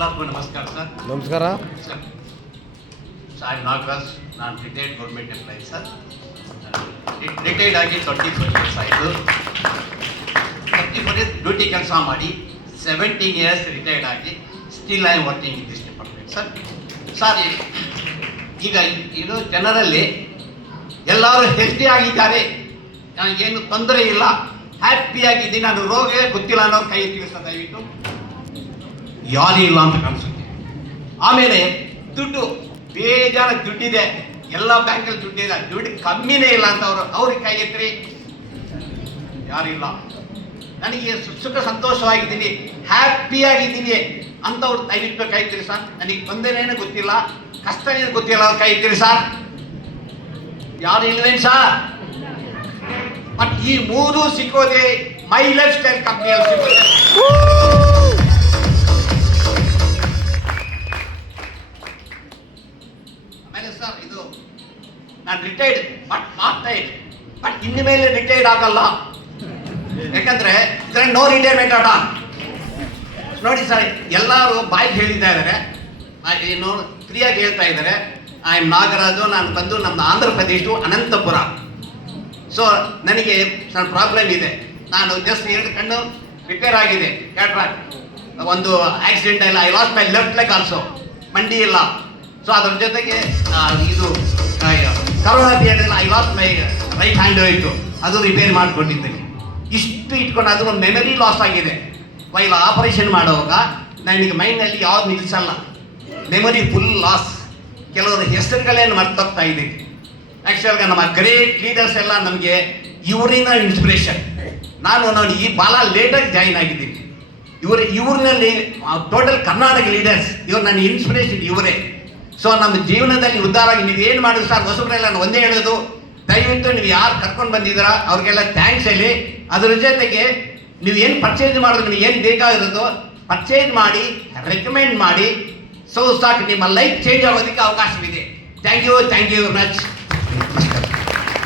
ಎಲ್ಲರಿಗೂ ನಮಸ್ಕಾರ ಸರ್. ನಮಸ್ಕಾರ ಸರ್ ಸಾಹೇಬ್ ನಾಗರಾಜ್, ನಾನು retired government employee sir. Retired ಆಗಿ 24 ಇಯರ್ಸ್ ಆಯಿತು. 34 ಇಯರ್ಸ್ ಡ್ಯೂಟಿ ಕೆಲಸ ಮಾಡಿ 17 ಇಯರ್ಸ್ ರಿಟೈರ್ಡ್ ಆಗಿ still I am working in this department sir. Sir ಈಗ ಇದು ಜನರಲ್ಲಿ ಎಲ್ಲರೂ ಹೆಲ್ತಿ ಆಗಿದ್ದಾರೆ, ನನಗೇನು ತೊಂದರೆ ಇಲ್ಲ, ಹ್ಯಾಪಿಯಾಗಿದ್ದೀನಿ, ನಾನು ರೋಗ ಗೊತ್ತಿಲ್ಲ ಅನ್ನೋರು ಕೈ ಎತ್ತಿ ಸರ್ ದಯವಿಟ್ಟು. ಯಾರೂ ಇಲ್ಲ ಅಂತ ಕಾಣಿಸುತ್ತೆ. ಆಮೇಲೆ ದುಡ್ಡು ಬೇಜಾರ ದುಡ್ಡಿದೆ, ಎಲ್ಲ ಬ್ಯಾಂಕಲ್ಲಿ ದುಡ್ಡಿದೆ, ದುಡ್ಡು ಕಮ್ಮಿನೇ ಇಲ್ಲ ಅಂತ ಅವ್ರಿಗೆ ಕೈ ಎತ್ತಿರಿ. ಯಾರಿಲ್ಲ. ನನಗೆ ಸುಖ ಸಂತೋಷವಾಗಿದ್ದೀನಿ, ಹ್ಯಾಪಿಯಾಗಿದ್ದೀನಿ ಅಂತವ್ರು ದಯವಿಟ್ಟು ಕೈ ಎತ್ತಿರಿ ಸರ್. ನನಗೆ ತೊಂದರೆನೇ ಗೊತ್ತಿಲ್ಲ, ಕಷ್ಟ ಏನು ಗೊತ್ತಿಲ್ಲ, ಅವ್ರು ಕೈ ಎತ್ತಿರಿ ಸರ್. ಯಾರು ಇಲ್ಲವೇನು ಸರ್? ಬಟ್ ಈ ಮೂರು ಸಿಕ್ಕೋದೆ ಮೈ ಲೈಫ್ ಸ್ಟೈಲ್ ಕಂಪ್ನಿಯಲ್ಲಿ ಸಿಕ್ಕೋದೆ. ಆಮೇಲೆ ಸರ್ ಇದು ನಾನು ರಿಟೈರ್ಡ್ ಬಟ್ ಮಾಡ್ತಾ ಇದ್ದೆ, ಬಟ್ ಇನ್ನು ಮೇಲೆ ರಿಟೈರ್ಡ್ ಆಗಲ್ಲ. ಯಾಕಂದ್ರೆ ನೋ ರಿಟೈರ್ಮೆಂಟ್ ಆಟ. ನೋಡಿ ಸರ್, ಎಲ್ಲರೂ ಬಾಯಿಗೆ ಹೇಳಿದ್ದ ಇದ್ದಾರೆ, ಏನು ಫ್ರೀಯಾಗಿ ಹೇಳ್ತಾ ಇದ್ದಾರೆ. ಐ ಎಮ್ ನಾಗರಾಜು, ನಾನು ಬಂದು ನಮ್ಮ ಆಂಧ್ರ ಪ್ರದೇಶ ಅನಂತಪುರ. ಸೊ ನನಗೆ ಸ್ವಲ್ಪ ಪ್ರಾಬ್ಲಮ್ ಇದೆ. ನಾನು ಜಸ್ಟ್ 2 ಕಣ್ಣು ರಿಪೇರ್ ಆಗಿದೆ, ಕ್ಯಾಟ್ರಾಕ್ಟ್, ಒಂದು ಆಕ್ಸಿಡೆಂಟ್ ಇಲ್ಲ. I lost my left leg also, ಮಂಡಿ ಇಲ್ಲ. ಸೊ ಅದ್ರ ಜೊತೆಗೆ ಇದು corona period I lost my right hand ಹೋಯಿತು, ಅದು ರಿಪೇರಿ ಮಾಡಿಕೊಂಡಿದ್ದೀನಿ. ಇಷ್ಟು ಇಟ್ಕೊಂಡು ಅದು ಒಂದು ಮೆಮರಿ ಲಾಸ್ ಆಗಿದೆ. ವೈಲ್ ಆಪರೇಷನ್ ಮಾಡುವಾಗ ನನಗೆ ಮೈಂಡ್ನಲ್ಲಿ ಯಾವ್ದು ನಿಲ್ಲಿಸಲ್ಲ, ಮೆಮೊರಿ ಫುಲ್ ಲಾಸ್. ಕೆಲವರು ಹೆಸರುಗಳೇನು ಮರ್ತೋಗ್ತಾ ಇದ್ದೀನಿ. ಆ್ಯಕ್ಚುಲಾಗಿ ನಮ್ಮ ಗ್ರೇಟ್ ಲೀಡರ್ಸ್ ಎಲ್ಲ ನಮಗೆ ಇವರಿನ ಇನ್ಸ್ಪಿರೇಷನ್. ನಾನು ನೋಡಿ ಈ ಭಾಳ ಲೇಟಾಗಿ ಜಾಯಿನ್ ಆಗಿದ್ದೀನಿ. ಇವ್ರನ್ನಲ್ಲಿ ಟೋಟಲ್ ಕರ್ನಾಟಕ ಲೀಡರ್ಸ್, ಇವ್ರು ನನ್ನ ಇನ್ಸ್ಪಿರೇಷನ್ ಇವರೇ. ಸೊ ನಮ್ಮ ಜೀವನದಲ್ಲಿ ಉದ್ಧಾರ ಆಗಿ ನೀವೇನು ಮಾಡಿದ್ರು ಸರ್, ಹೊಸಬ್ರೆಲ್ಲ ನಾನು ಒಂದೇ ಹೇಳೋದು, ದಯವಿಟ್ಟು ನೀವು ಯಾರು ಕರ್ಕೊಂಡು ಬಂದಿದ್ದೀರಾ ಅವ್ರಿಗೆಲ್ಲ ಥ್ಯಾಂಕ್ಸ್ ಹೇಳಿ. ಅದ್ರ ಜೊತೆಗೆ ನೀವು ಏನು ಪರ್ಚೇಸ್ ಮಾಡಿದ್ರು, ನಿಮ್ಗೆ ಏನು ಬೇಕಾಗಿರೋದು ಪರ್ಚೇಸ್ ಮಾಡಿ ರೆಕಮೆಂಡ್ ಮಾಡಿ. ಸೊ ಸಾಕು, ನಿಮ್ಮ ಲೈಫ್ ಚೇಂಜ್ ಆಗೋದಕ್ಕೆ ಅವಕಾಶವಿದೆ. Thank you very much.